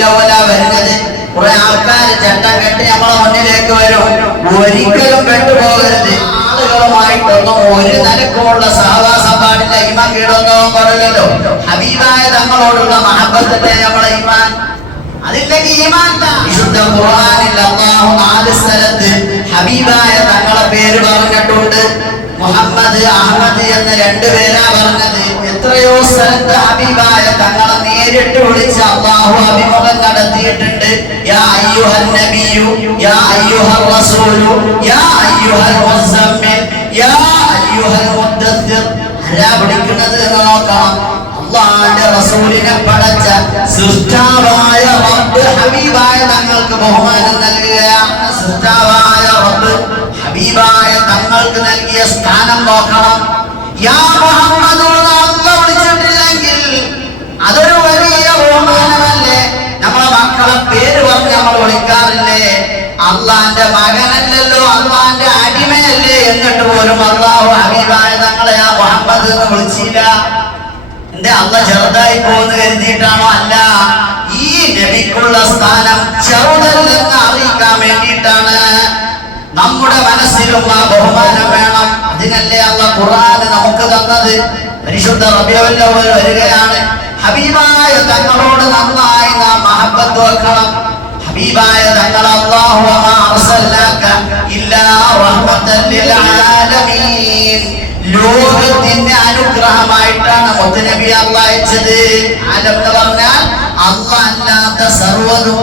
ലെവലാ വരുന്നത്? കുറെ ആൾക്കാർ ചട്ടം കെട്ടി നമ്മളെ മുന്നിലേക്ക് വരും. ഒരിക്കലും പെട്ടുപോകരുത് ആളുകളുമായിട്ടൊന്നും ഒരു നിലക്കുമുള്ള സഹവാസം പാടില്ല ഇമാൻ കീടൊന്നും പറയല്ലോ ഹബീബായ തങ്ങളോടുള്ള മഹബത്തിന്റെ നമ്മളെ ഇമാൻ? അതില്ലെങ്കിൽ ഈമാൻ. വിശുദ്ധ ഖുർആനിൽ അല്ലാഹു നാല് സ്ഥലത്ത് ഹബീബായ തങ്ങളെ പേര് പറഞ്ഞിട്ടുണ്ട്. മുഹമ്മദ് അഹമ്മദ് എന്ന രണ്ട് പേരാ പറഞ്ഞത്. എത്രയോ സ്ഥലത്ത് ഹബീബായ തങ്ങളെ നേരിട്ട് വിളിച്ച് അള്ളാഹു അഭിമുഖം നടത്തിയിട്ടുണ്ട്. യാ റസൂലു യാ അയ്യുഹൽ യാ വിളിക്കുന്നത്? അള്ളാന്റെ റസൂലിനെ പടച്ച സൃഷ്ടാവായ റബ്ബ് ഹബീബായ തങ്ങൾക്ക് ബഹുമാനം നൽകുകയാണ്. സൃഷ്ടാവായ റബ്ബ് ഹബീബായ തങ്ങൾക്ക് നൽകിയ സ്ഥാനം നോക്കണം. യാ മുഹമ്മദ് അള്ളാന്റെ മകനല്ലല്ലോ അള്ളാന്റെ അടിമയല്ലേ എന്നിട്ട് പോലും അള്ളാഹു ഹബീബായ തങ്ങളെ ആ മുഹമ്മദ് എന്ന് വിളിച്ചില്ല. എന്റെ അള്ള ചെറുതായി പോകുന്നു കരുതിയിട്ടാണോ അല്ല. ഈ നബിക്കുള്ള സ്ഥാനം ചെറുതല്ലെന്ന് അറിയിക്കാൻ വേണ്ടിയിട്ടാണ്. നമ്മുടെ മനസ്സിലും ആ ബഹുമാനം വേണം. അതിനല്ലേ അള്ള ഖുർആൻ നമുക്ക് തന്നത്? പരിശുദ്ധ റബിയവല്ലവർ വരികയാണ്. ഹബീബായ തങ്ങളോട് നന്നായി നാം മഹബത്ത് വെക്കണം. ഹബീബായ അർസൽനാക ലോകത്തിന്റെ അനുഗ്രഹമായിട്ടാണ് മുത്തനബി അള്ള അയച്ചത്. ആലം പറഞ്ഞാൽ അല്ല അല്ലാത്ത സർവതും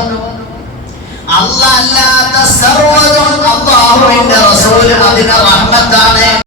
അല്ല അല്ലാത്ത സർവതും അള്ളാഹുവിന്റെ റസൂൽ അതിന്